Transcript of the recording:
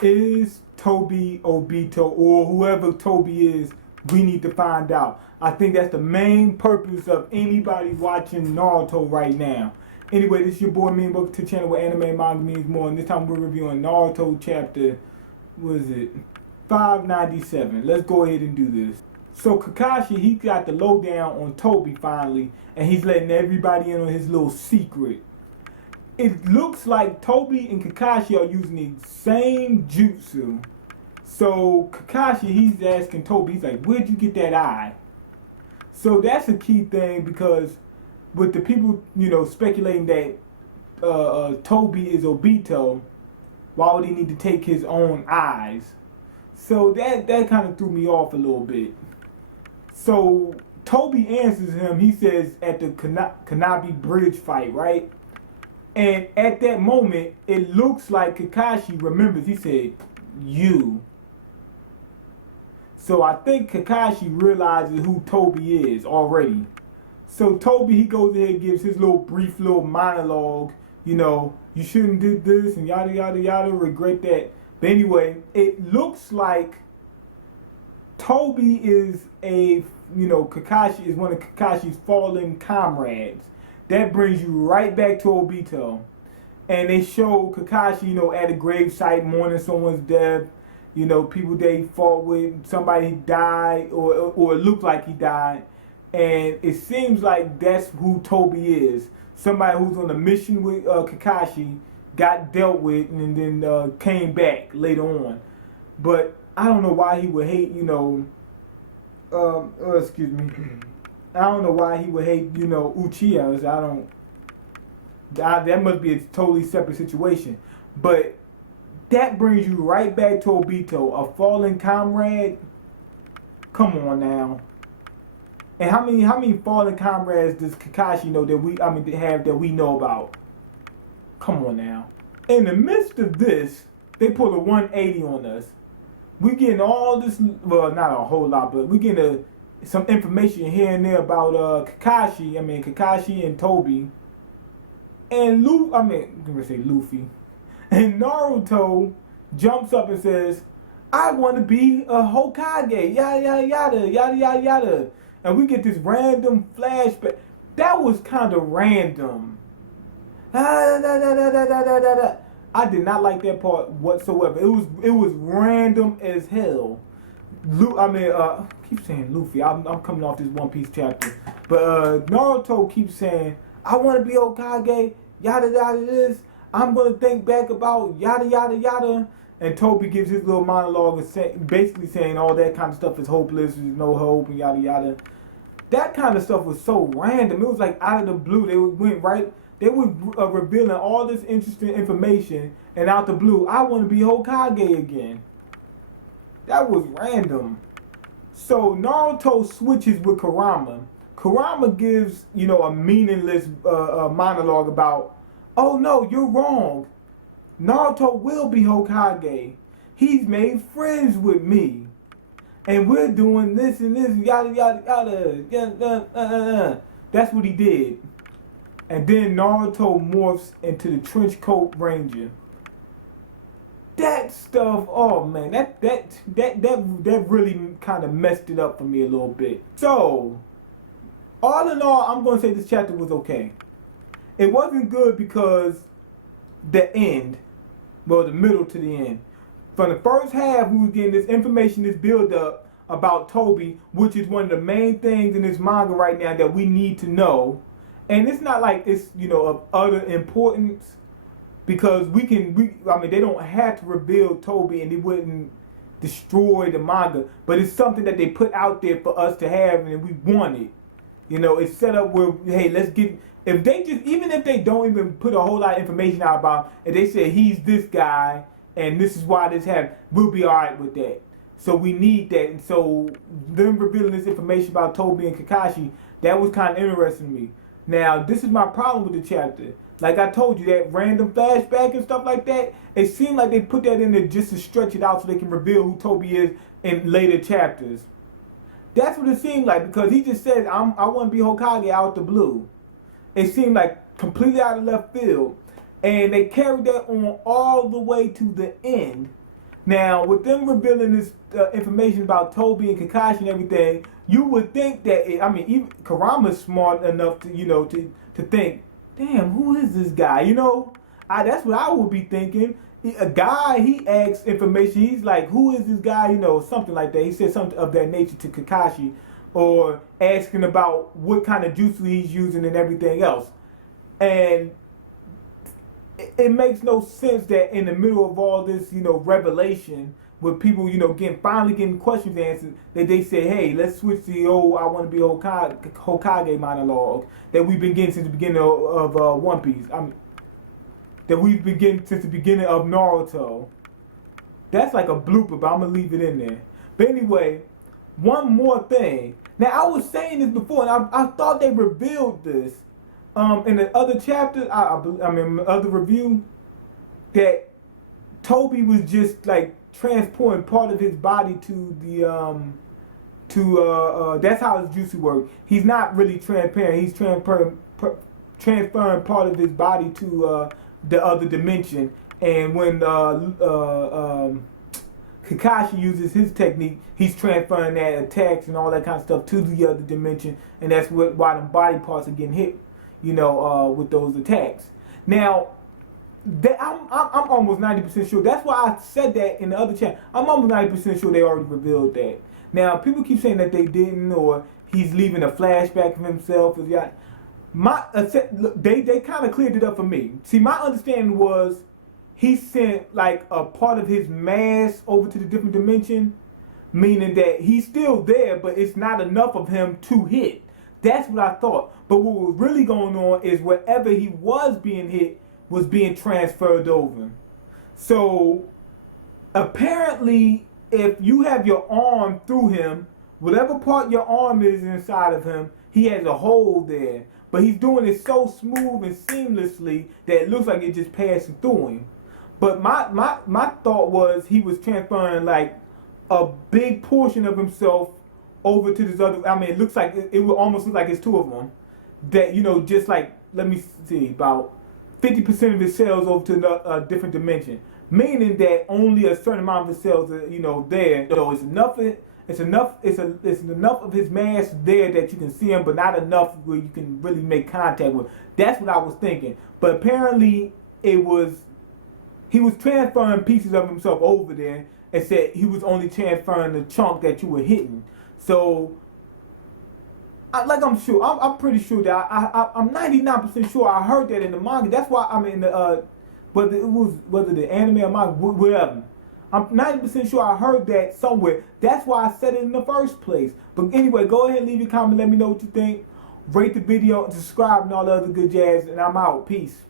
Is Toby Obito or whoever Toby is? We need to find out. I think that's the main purpose of anybody watching Naruto right now. Anyway, this is your boy Mean. Welcome to the channel where anime and manga means more. And this time we're reviewing Naruto chapter, what is it? 597. Let's go ahead and do this. So Kakashi, he got the lowdown on Toby finally, and he's letting everybody in on his little secret. It looks like Toby and Kakashi are using the same jutsu. So Kakashi, he's asking Toby, he's like, where'd you get that eye? So that's a key thing because with the people, speculating that Toby is Obito, why would he need to take his own eyes? So that kind of threw me off a little bit. So Toby answers him, he says at the Kannabi bridge fight, right? And at that moment, it looks like Kakashi remembers. He said, you. So I think Kakashi realizes who Toby is already. So Toby, he goes ahead and gives his brief little monologue. You shouldn't do this and yada, yada, yada, regret that. But anyway, it looks like Toby is Kakashi is one of Kakashi's fallen comrades. That brings you right back to Obito. And they show Kakashi, at a gravesite mourning someone's death. People they fought with, somebody died or it looked like he died. And it seems like that's who Toby is. Somebody who's on a mission with Kakashi, got dealt with, and then came back later on. But I don't know why he would hate, excuse me. I don't know why he would hate, Uchihas. That must be a totally separate situation. But that brings you right back to Obito, a fallen comrade. Come on now. And how many fallen comrades does Kakashi know that we know about? Come on now. In the midst of this, they pull a 180 on us. We getting all this, well, not a whole lot, but we getting some information here and there about Kakashi and Toby. And Luffy. And Naruto jumps up and says, I want to be a Hokage, yada, yada, yada, yada, yada, yada. And we get this random flashback. That was kind of random. I did not like that part whatsoever. It was random as hell. I keep saying Luffy. I'm coming off this One Piece chapter. But Naruto keeps saying, I want to be Hokage, yada, yada, this. I'm going to think back about yada, yada, yada. And Toby gives his little monologue and basically saying all that kind of stuff is hopeless, there's no hope, and yada, yada. That kind of stuff was so random. It was like out of the blue. They were revealing all this interesting information, and out the blue, I want to be Hokage again. That was random. So Naruto switches with Kurama. Kurama gives, a meaningless monologue about, oh no, you're wrong. Naruto will be Hokage. He's made friends with me. And we're doing this and this, yada, yada, yada. That's what he did. And then Naruto morphs into the trench coat ranger. That stuff, oh man, that really kind of messed it up for me a little bit. So, all in all, I'm going to say this chapter was okay. It wasn't good because the end, well, the middle to the end. From the first half, we were getting this information, this build up about Toby, which is one of the main things in this manga right now that we need to know. And it's not like it's, of utter importance because they don't have to reveal Toby and it wouldn't destroy the manga, but it's something that they put out there for us to have and we want it. It's set up where, hey, let's get, even if they don't even put a whole lot of information out about, and they say he's this guy and this is why this happened, we'll be all right with that. So we need that. And so them revealing this information about Toby and Kakashi, that was kind of interesting to me. Now, this is my problem with the chapter. Like I told you, that random flashback and stuff like that, it seemed like they put that in there just to stretch it out so they can reveal who Toby is in later chapters. That's what it seemed like because he just said, I want to be Hokage out the blue. It seemed like completely out of left field. And they carried that on all the way to the end. Now, with them revealing this information about Toby and Kakashi and everything, you would think that even Kurama's smart enough to to think, damn, who is this guy? That's what I would be thinking. A guy, he asks information. He's like, who is this guy? Something like that. He said something of that nature to Kakashi, or asking about what kind of jutsu he's using and everything else. And it makes no sense that in the middle of all this, revelation, with people, finally getting questions answered, that they say, hey, let's switch to the old I want to be Hokage monologue that we've been getting since the beginning of One Piece. That we've been getting since the beginning of Naruto. That's like a blooper, but I'm going to leave it in there. But anyway, one more thing. Now, I was saying this before, and I thought they revealed this in the other chapter, other review, that Toby was just like transporting part of his body to the that's how his jutsu works. He's not really transparent. He's transferring part of his body to the other dimension. And when Kakashi uses his technique, he's transferring that attacks and all that kind of stuff to the other dimension, and that's why the body parts are getting hit, with those attacks. Now, I'm almost 90% sure. That's why I said that in the other chat. I'm almost 90% sure they already revealed that. Now, people keep saying that they didn't, or he's leaving a flashback of himself. They kind of cleared it up for me. See, my understanding was he sent like a part of his mass over to the different dimension, meaning that he's still there, but it's not enough of him to hit. That's what I thought. But what was really going on is wherever he was being hit was being transferred over. So apparently, if you have your arm through him, whatever part your arm is inside of him, he has a hole there. But he's doing it so smooth and seamlessly that it looks like it's just passing through him. But my thought was he was transferring like a big portion of himself over to this other. It looks like it would almost look like it's two of them. That just like, let me see, about 50% of his cells over to a different dimension, meaning that only a certain amount of his cells are there. So it's enough. It's enough of his mass there that you can see him, but not enough where you can really make contact with. That's what I was thinking. But apparently, he was transferring pieces of himself over there, and said he was only transferring the chunk that you were hitting. So, I'm pretty sure that I'm 99% sure I heard that in the manga. That's why whether the anime or manga, whatever. I'm 90% sure I heard that somewhere. That's why I said it in the first place. But anyway, go ahead and leave your comment. Let me know what you think. Rate the video and subscribe and all the other good jazz. And I'm out. Peace.